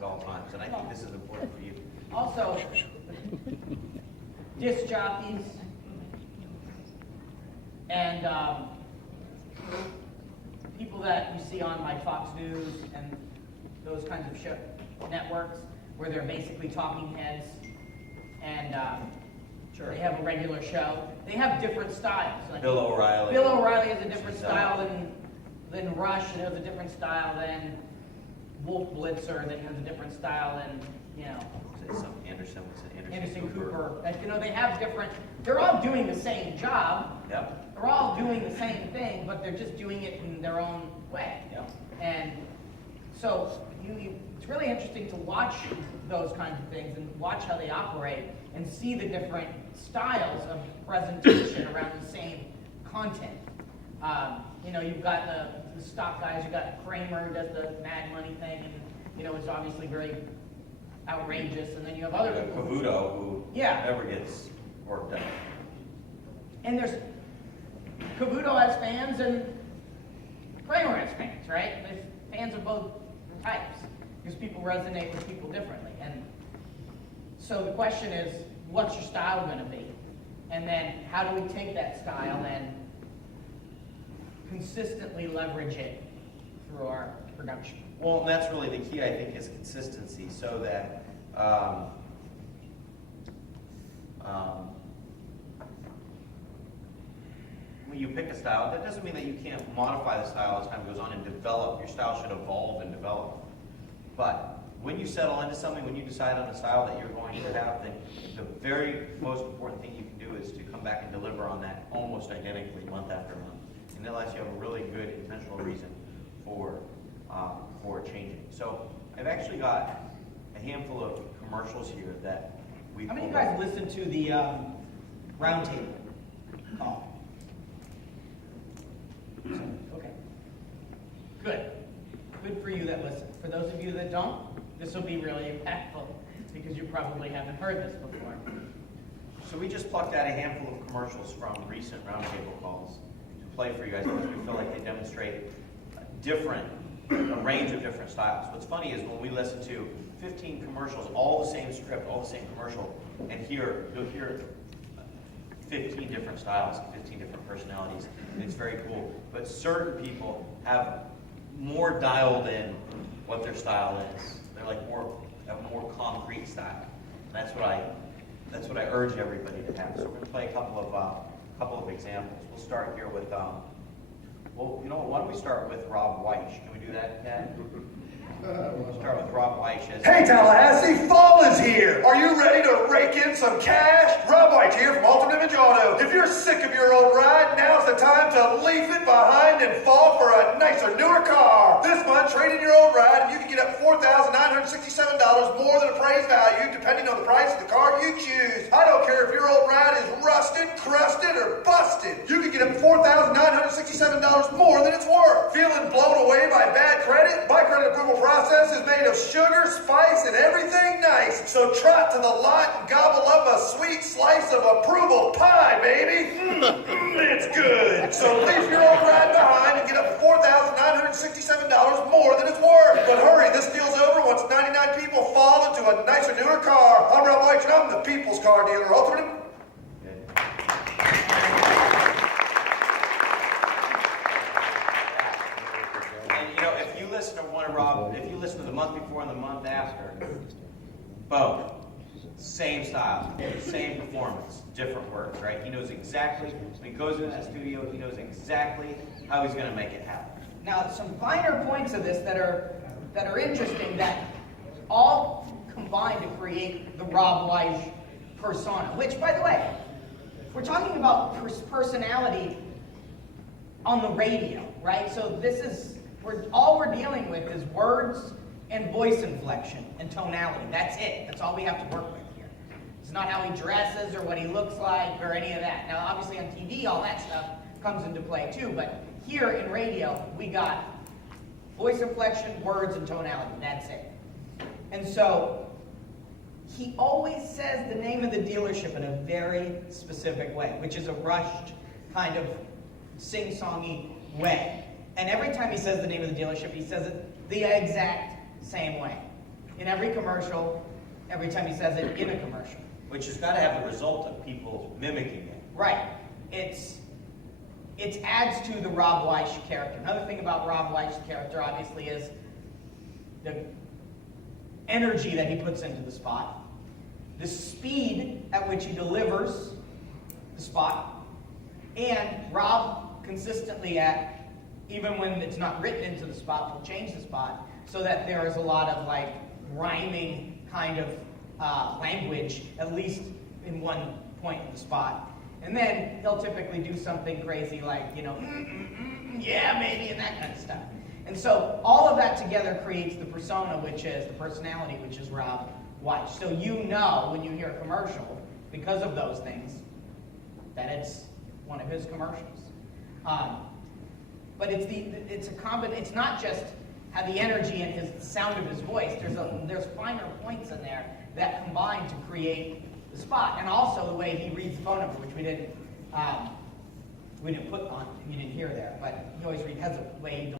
at all times, and I think this is important for you. Also, disc jockeys and people that you see on like Fox News and those kinds of show networks where they're basically talking heads and they have a regular show. They have different styles. Like Bill O'Reilly. Bill O'Reilly has a different style than Rush, and has a different style than Wolf Blitzer, that has a different style than, you know, Anderson Cooper. And, you know, they have different, they're all doing the same job. Yep. They're all doing the same thing, but they're just doing it in their own way. Yep. And so it's really interesting to watch those kinds of things and watch how they operate and see the different styles of presentation around the same content. You know, you've got the stock guys. You've got Kramer who does the Mad Money thing, and you know, it's obviously very outrageous. And then you have other people. Cavuto, who never gets worked out. And there's Cavuto has fans and Kramer has fans, right? There's fans of both types because people resonate with people differently. And so the question is, what's your style going to be? And then how do we take that style and consistently leverage it through our production? Well, and that's really the key, I think, is consistency, so that when you pick a style, that doesn't mean that you can't modify the style as time goes on and develop. Your style should evolve and develop. But when you settle into something, when you decide on a style that you're going to have, then the very most important thing you can do is to come back and deliver on that almost identically month after month. And unless you have a really good intentional reason for changing. So I've actually got a handful of commercials here that we. How many of you guys listen to the roundtable call? Okay. Good. Good for you that listen. For those of you that don't, this will be really impactful because you probably haven't heard this before. So we just plucked out a handful of commercials from recent roundtable calls to play for you guys because we feel like they demonstrate a range of different styles. What's funny is when we listen to 15 commercials, all the same script, all the same commercial, and you'll hear 15 different styles, 15 different personalities, and it's very cool. But certain people have more dialed in what their style is. They're like have a more concrete style. That's what I urge everybody to have. So we're going to play a couple of examples. We'll start here with well, you know what? Why don't we start with Rob Weiss? Can we do that, Ken? We'll start with Rob Weiss. Hey Tallahassee, fall is here! Are you ready to rake in some cash? Rob White here from Ultimate Image Auto. If you're sick of your old ride, now's the time to leave it behind and fall for a nicer, newer car. This month, trade in your old ride and you can get up $4,967 more than appraised value depending on the price of the car you choose. I don't care if your old ride is rusted, crusted, or busted. You can get up $4,967 more than it's worth. Feeling blown away by bad credit? My credit approval process is made of sugar, spice, and everything nice. So trot to the lot and gobble up a sweet slice of approval pie, baby. It's good. So leave your old ride behind and get up $4,967 more than it's worth. But hurry, this deal's over once 99 people fall into a nicer, newer car. I'm Rob White, and I'm the people's car dealer. Ultimate. If you listen to the month before and the month after, boom, same style, same performance, different words, right? He knows exactly, when he goes into that studio, he knows exactly how he's going to make it happen. Now, some finer points of this that are interesting that all combine to create the Rob Weiss persona, which, by the way, we're talking about personality on the radio, right? So this is, all we're dealing with is words and voice inflection and tonality. That's it. That's all we have to work with here. It's not how he dresses or what he looks like or any of that. Now, obviously on TV, all that stuff comes into play too, but here in radio, we got voice inflection, words, and tonality. That's it. And so he always says the name of the dealership in a very specific way, which is a rushed kind of sing-songy way. And every time he says the name of the dealership, he says it the exact same way. in every commercial, every time he says it in a commercial. Which has got to have the result of people mimicking it. Right. It adds to the Rob Weiss character. Another thing about Rob Weiss' character, obviously, is the energy that he puts into the spot, the speed at which he delivers the spot, and Rob consistently even when it's not written into the spot, will change the spot so that there is a lot of like rhyming kind of language, at least in one point in the spot. And then he'll typically do something crazy like, yeah, maybe, and that kind of stuff. And so all of that together creates the persona, which is the personality, which is Rob Weiss. So you know when you hear a commercial, because of those things, that it's one of his commercials. But it's not just the energy and the sound of his voice. There's finer points in there that combine to create the spot, and also the way he reads the phone number, which we didn't put on, you didn't hear there, but he always has a way he